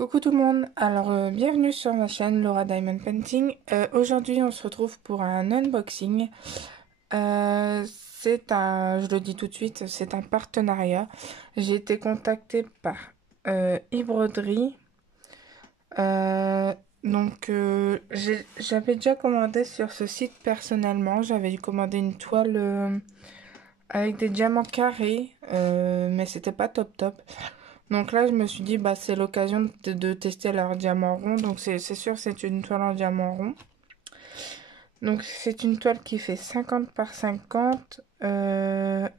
Coucou tout le monde, alors bienvenue sur ma chaîne Laura Diamond Painting. Aujourd'hui on se retrouve pour un unboxing. Je le dis tout de suite, c'est un partenariat. J'ai été contactée par eBroderie. J'avais déjà commandé sur ce site personnellement. J'avais commandé une toile avec des diamants carrés, mais c'était pas top. Donc là, je me suis dit, bah, c'est l'occasion de tester leur diamant rond. Donc c'est sûr, c'est une toile en diamant rond. Donc c'est une toile qui fait 50 par 50. Ma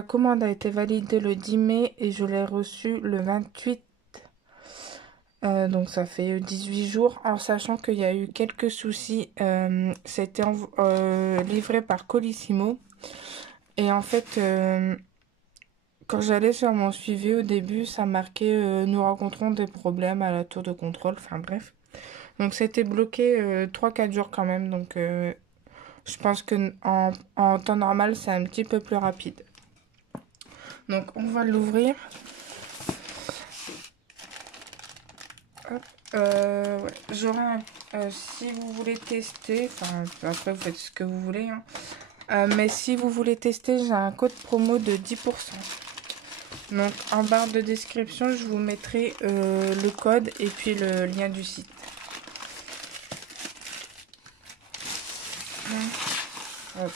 commande a été validée le 10 mai et je l'ai reçue le 28. Donc ça fait 18 jours, en sachant qu'il y a eu quelques soucis. C'était livré par Colissimo. Et en fait, quand j'allais sur mon suivi au début, ça marquait nous rencontrons des problèmes à la tour de contrôle. Enfin bref. Donc c'était bloqué 3-4 jours quand même. Donc je pense que en temps normal, c'est un petit peu plus rapide. Donc on va l'ouvrir. Ouais, si vous voulez tester, enfin après vous faites ce que vous voulez, hein. Mais si vous voulez tester, j'ai un code promo de 10%. Donc en barre de description, je vous mettrai le code et puis le lien du site. Hop.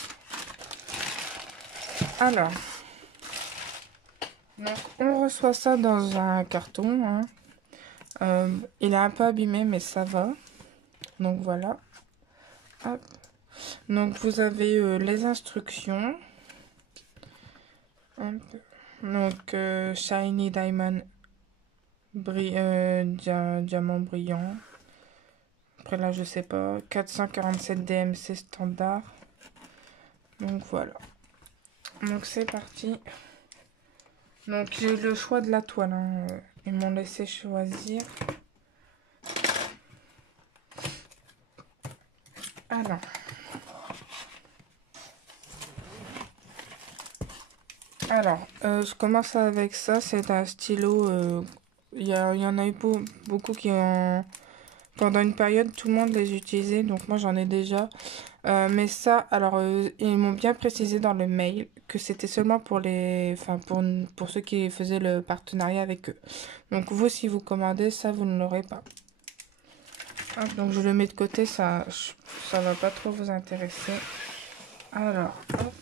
Alors, donc on reçoit ça dans un carton, hein. Il est un peu abîmé, mais ça va. Donc voilà. Hop. Donc vous avez les instructions. Hop. Donc Shiny Diamond, diamant brillant. Après là je sais pas. 447 DMC standard. Donc voilà. Donc c'est parti. Donc j'ai eu le choix de la toile, hein. Ils m'ont laissé choisir. Alors. Je commence avec ça. C'est un stylo. Il y en a eu beaucoup qui ont... Pendant une période, tout le monde les utilisait. Donc moi, j'en ai déjà. Mais ça, alors, ils m'ont bien précisé dans le mail que c'était seulement pour pour ceux qui faisaient le partenariat avec eux. Donc vous, si vous commandez, ça, vous ne l'aurez pas. Hop, donc je le mets de côté. Ça va pas trop vous intéresser. Alors, hop.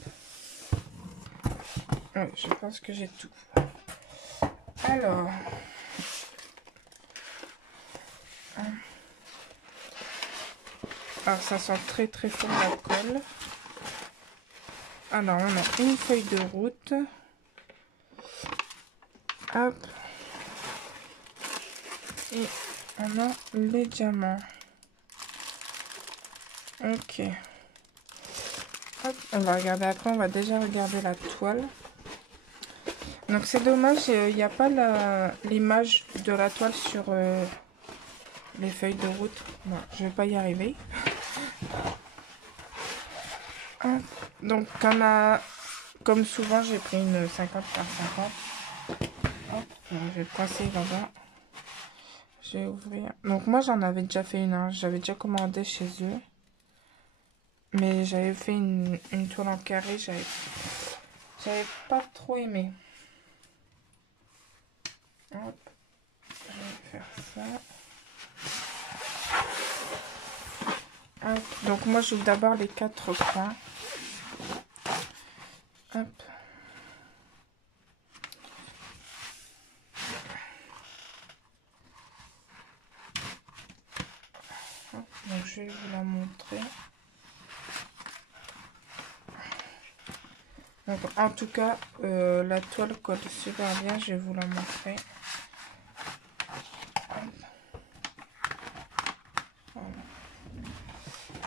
Ouais, je pense que j'ai tout. Alors, ça sent très fort la colle. Alors on a une feuille de route. Hop. Et on a les diamants. Ok. Hop, on va regarder après, on va déjà regarder la toile. Donc c'est dommage, il n'y a pas l'image de la toile sur les feuilles de route. Bon, je vais pas y arriver. Hop. Donc comme souvent, j'ai pris une 50 par 50. Hop, je vais coincer là-bas. Je vais ouvrir. Donc moi, j'en avais déjà fait une. Hein. J'avais déjà commandé chez eux. Mais j'avais fait une toile en carré. J'avais pas trop aimé. Hop. Je vais faire ça. Hop. Donc moi, j'ouvre d'abord les 4 coins. Hop. Donc je vais vous la montrer. Donc en tout cas, la toile colle super bien, je vais vous la montrer.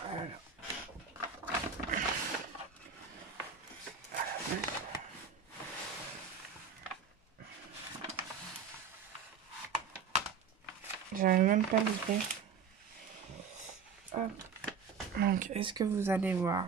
Voilà. J'arrive même pas à l'ouvrir. Hop. Donc, est-ce que vous allez voir?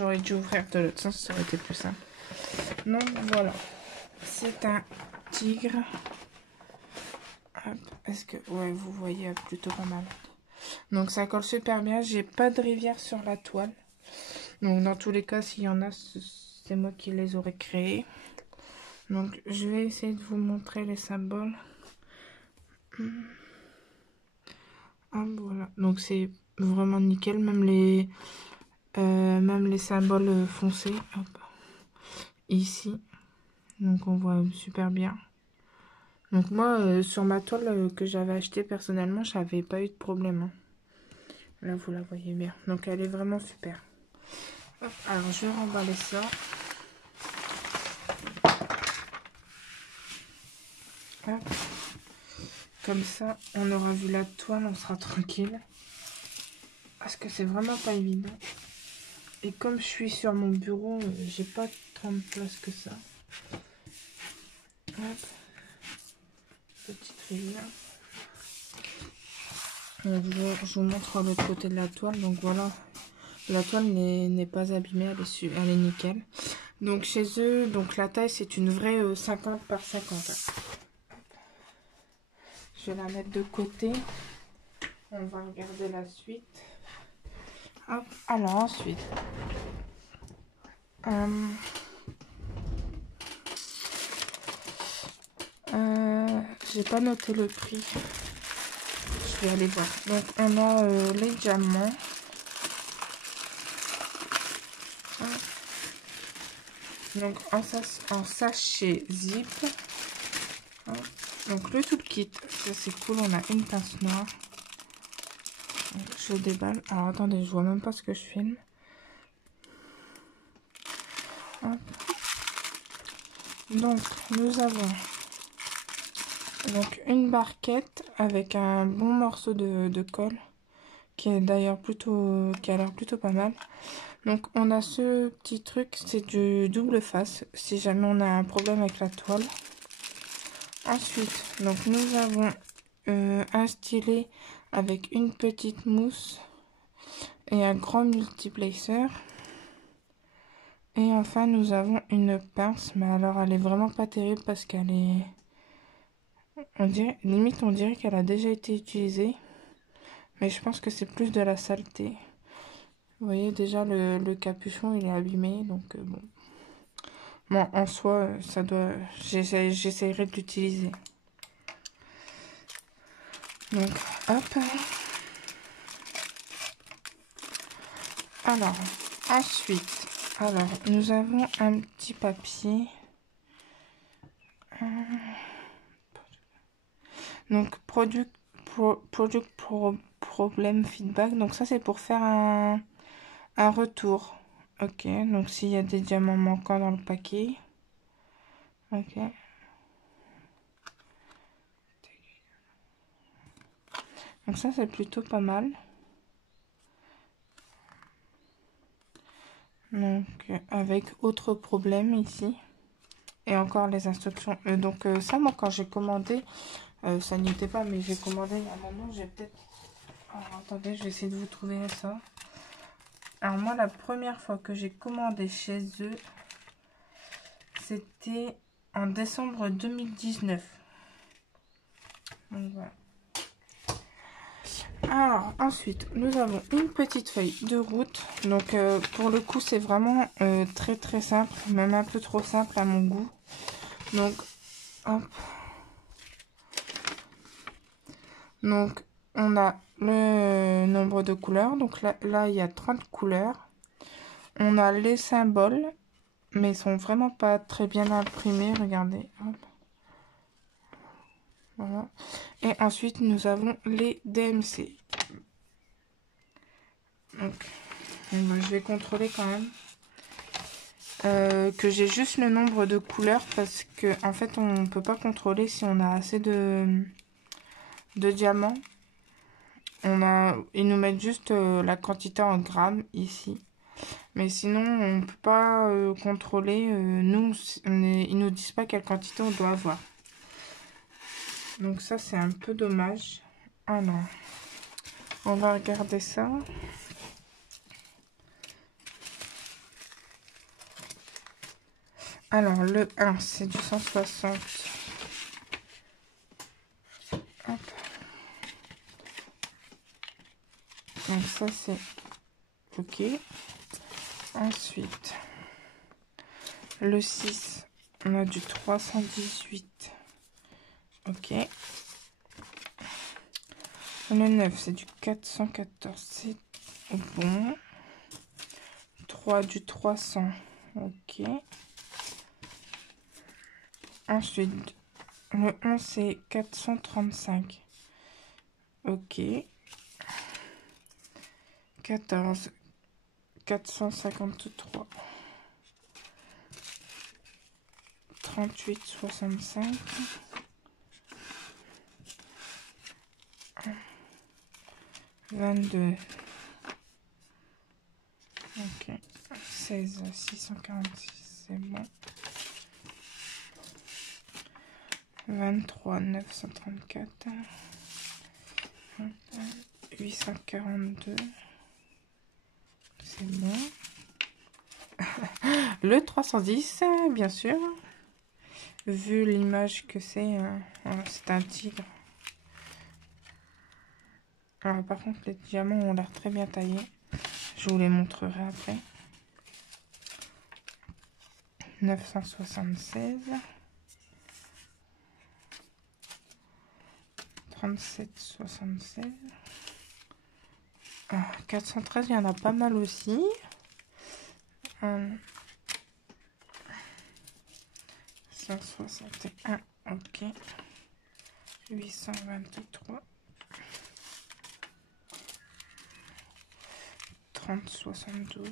j'aurais dû ouvrir de l'autre sens, ça aurait été plus simple. Donc voilà, c'est un tigre. Est-ce que... Ouais, vous voyez plutôt pas mal. Donc ça colle super bien. J'ai pas de rivière sur la toile. Donc dans tous les cas, s'il y en a, c'est moi qui les aurais créés. Donc je vais essayer de vous montrer les symboles. Ah voilà. Donc c'est vraiment nickel. Même les symboles foncés. Hop. Ici. Donc on voit super bien. Donc moi, sur ma toile que j'avais achetée personnellement, j'avais pas eu de problème. Hein. Là, vous la voyez bien. Donc elle est vraiment super. Hop, alors je vais remballer ça. Hop. Comme ça, on aura vu la toile, on sera tranquille. Parce que c'est vraiment pas évident. Et comme je suis sur mon bureau, j'ai pas tant de place que ça. Hop. Petite rivière. Je vous montre l'autre côté de la toile. Donc voilà, la toile n'est pas abîmée, elle est nickel. Donc chez eux, donc la taille c'est une vraie 50 par 50. Je vais la mettre de côté. On va regarder la suite. Hop. Alors ensuite, j'ai pas noté le prix. Je vais aller voir. Donc on a les diamants. Donc en sachet zip. Donc le tout kit, ça c'est cool. On a une pince noire. Je déballe. Alors attendez, je vois même pas ce que je filme. Hop. Donc nous avons donc une barquette avec un bon morceau de colle qui est d'ailleurs qui a l'air plutôt pas mal. Donc on a ce petit truc, c'est du double face si jamais on a un problème avec la toile. Ensuite, donc nous avons un stylet avec une petite mousse et un grand multiplexeur. Et enfin nous avons une pince, mais alors elle est vraiment pas terrible parce qu'elle est... on dirait qu'elle a déjà été utilisée. Mais je pense que c'est plus de la saleté. Vous voyez déjà le capuchon il est abîmé, donc bon. Bon, en soi, ça doit... J'essaierai de l'utiliser. Donc, hop. Alors, ensuite, nous avons un petit papier. Donc, product problem feedback. Donc, ça, c'est pour faire un retour. Ok, donc s'il y a des diamants manquants dans le paquet. Ok. Donc ça, c'est plutôt pas mal. Donc, avec autre problème ici. Et encore les instructions. Donc ça, moi, quand j'ai commandé, ça n'y était pas, mais j'ai commandé il y a un moment, j'ai peut-être... Alors, attendez, je vais essayer de vous trouver ça. Alors moi, la première fois que j'ai commandé chez eux, c'était en décembre 2019. Donc voilà. Alors ensuite, nous avons une petite feuille de route. Donc pour le coup, c'est vraiment très très simple, même un peu trop simple à mon goût. Donc, hop. Donc, on a le nombre de couleurs. Donc là il y a 30 couleurs. On a les symboles, mais ils sont vraiment pas très bien imprimés. Regardez. Hop. Voilà. Et ensuite, nous avons les DMC. Donc, je vais contrôler quand même. Que j'ai juste le nombre de couleurs parce que en fait on peut pas contrôler si on a assez de diamants. Ils nous mettent juste la quantité en grammes ici, mais sinon on peut pas contrôler. Ils nous disent pas quelle quantité on doit avoir, donc ça c'est un peu dommage. Ah non, on va regarder ça. Alors, le 1, c'est du 160. Hop. Donc ça, c'est OK. Ensuite, le 6, on a du 318. OK. Le 9, c'est du 414. C'est bon. 3 du 300. OK. Ensuite, le 11, c'est 435. OK. 14, 453. 38, 65. 22. OK. 16, 646, c'est bon. 23, 934. 842. C'est bon. Le 310, bien sûr. Vu l'image que c'est, c'est un tigre. Alors, par contre, les diamants ont l'air très bien taillés. Je vous les montrerai après. 976. 37, 76. 413, il y en a pas mal aussi. 161, OK. 823. 30, 72.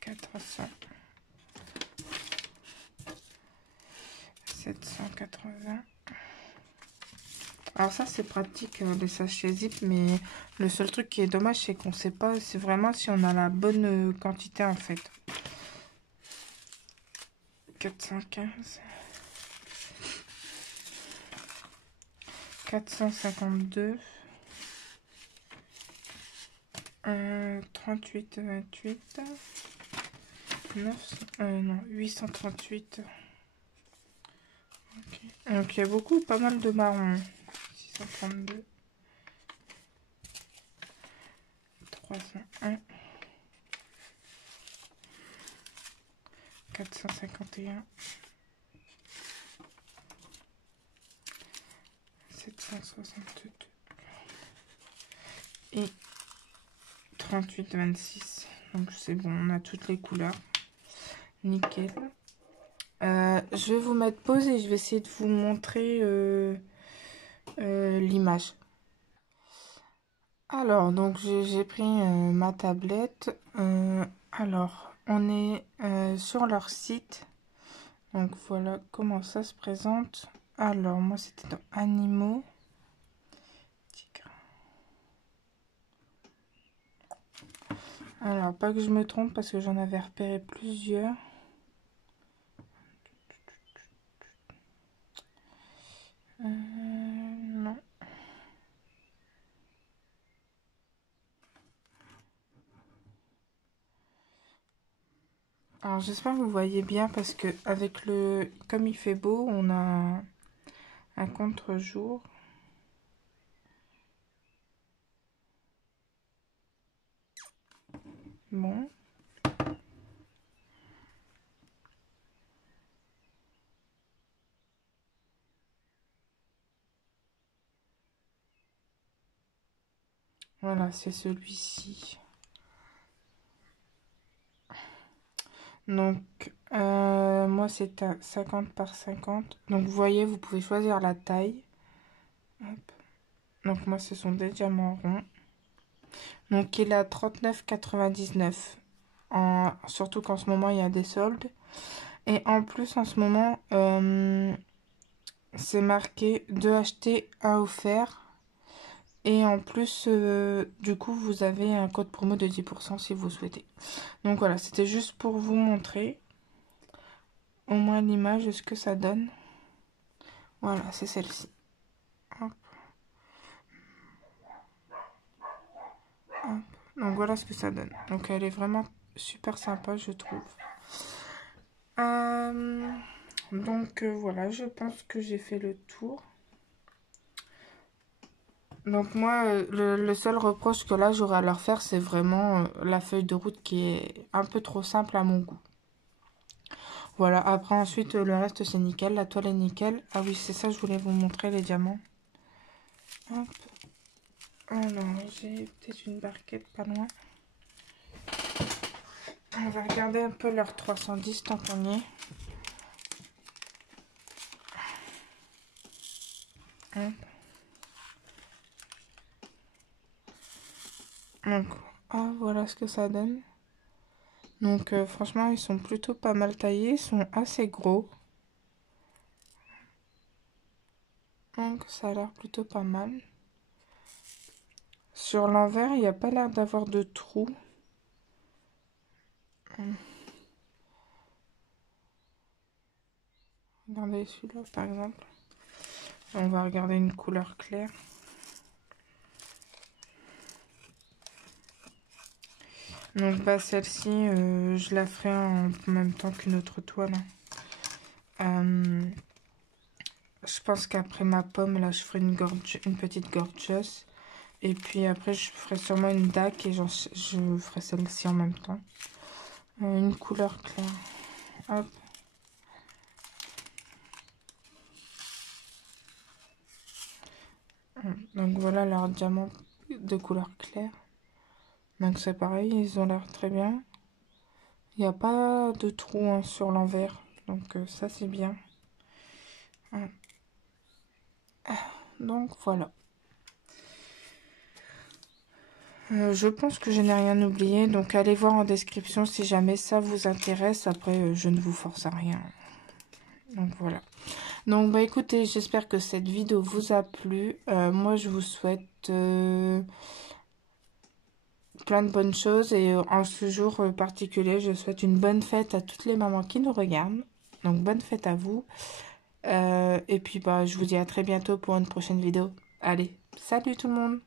400. 780. Alors ça c'est pratique les sachets zip, mais le seul truc qui est dommage c'est qu'on sait pas, c'est vraiment si on a la bonne quantité en fait. 415. 452. 38, 28. 900, non, 838. Okay. Donc il y a beaucoup, pas mal de marrons. 632. 301. 451. 762. Et 38, 26. Donc c'est bon, on a toutes les couleurs. Nickel. Je vais vous mettre pause et je vais essayer de vous montrer l'image. Alors, donc j'ai pris ma tablette. Alors, on est sur leur site. Donc voilà comment ça se présente. Alors, moi c'était dans Animaux. Alors, pas que je me trompe parce que j'en avais repéré plusieurs. Non. Alors, j'espère que vous voyez bien parce que avec le... Comme il fait beau, on a un contre-jour. Bon. Voilà, c'est celui-ci. Donc, moi, c'est à 50 par 50. Donc, vous voyez, vous pouvez choisir la taille. Hop. Donc, moi, ce sont des diamants ronds. Donc, il est à 39,99. Surtout qu'en ce moment, il y a des soldes. Et en plus, en ce moment, c'est marqué 2 achetés, 1 offert. Et en plus, du coup, vous avez un code promo de 10% si vous souhaitez. Donc voilà, c'était juste pour vous montrer au moins l'image de ce que ça donne. Voilà, c'est celle-ci. Hop. Hop. Donc voilà ce que ça donne. Donc elle est vraiment super sympa, je trouve. Donc voilà, je pense que j'ai fait le tour. Donc moi, le seul reproche que là j'aurais à leur faire, c'est vraiment la feuille de route qui est un peu trop simple à mon goût. Voilà, après ensuite le reste c'est nickel, la toile est nickel. Ah oui, c'est ça, je voulais vous montrer les diamants. Hop. Alors, j'ai peut-être une barquette pas loin. On va regarder un peu leur 310 tant qu'on y est. Hop. Donc, ah, voilà ce que ça donne. Donc franchement, ils sont plutôt pas mal taillés, ils sont assez gros. Donc ça a l'air plutôt pas mal. Sur l'envers, il n'y a pas l'air d'avoir de trous. Regardez celui-là par exemple. On va regarder une couleur claire. Donc bah celle-ci, je la ferai en même temps qu'une autre toile. Je pense qu'après ma pomme, là, je ferai une petite gorgeous. Et puis après, je ferai sûrement une dague et je ferai celle-ci en même temps. Une couleur claire. Hop. Donc voilà leur diamant de couleur claire. Donc c'est pareil, ils ont l'air très bien. Il n'y a pas de trou hein, sur l'envers. Donc ça c'est bien. Donc voilà. Je pense que je n'ai rien oublié. Donc allez voir en description si jamais ça vous intéresse. Après je ne vous force à rien. Donc voilà. Donc bah écoutez, j'espère que cette vidéo vous a plu. Moi je vous souhaite plein de bonnes choses et en ce jour particulier, je souhaite une bonne fête à toutes les mamans qui nous regardent. Donc bonne fête à vous. Et puis bah je vous dis à très bientôt pour une prochaine vidéo. Allez, salut tout le monde!